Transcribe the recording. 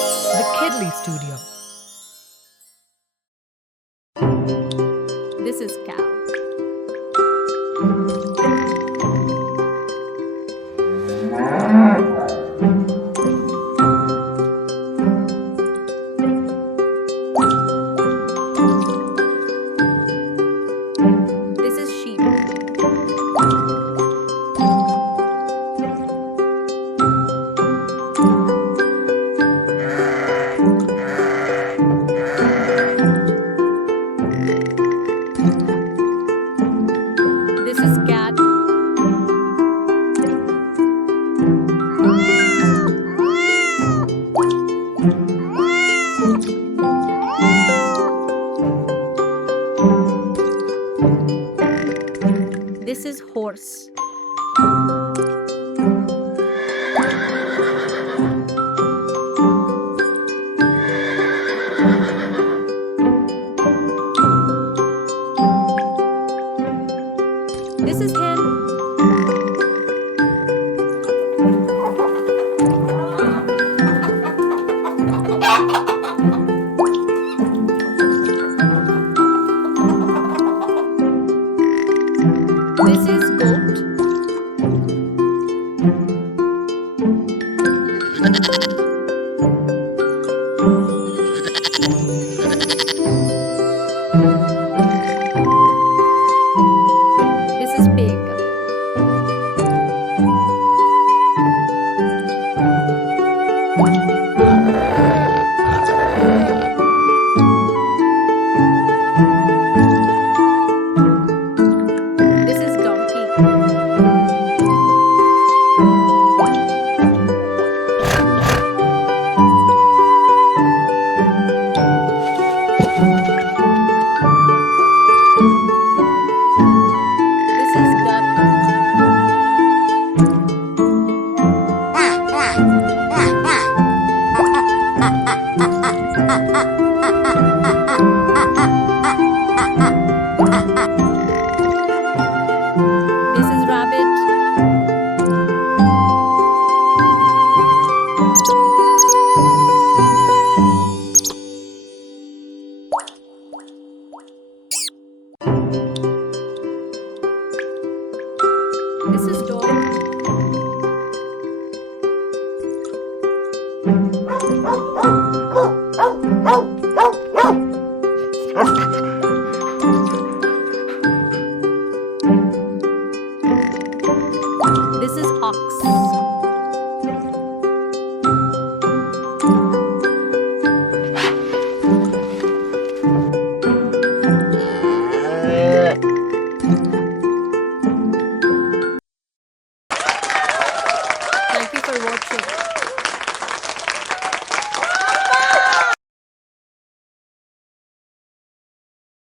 The Kiddley Studio. This is cow. This is sheep. This is cat. This is horse. This is hen. This is goat. This is pig. This is donkey. This is duck. This is rabbit. This is dog.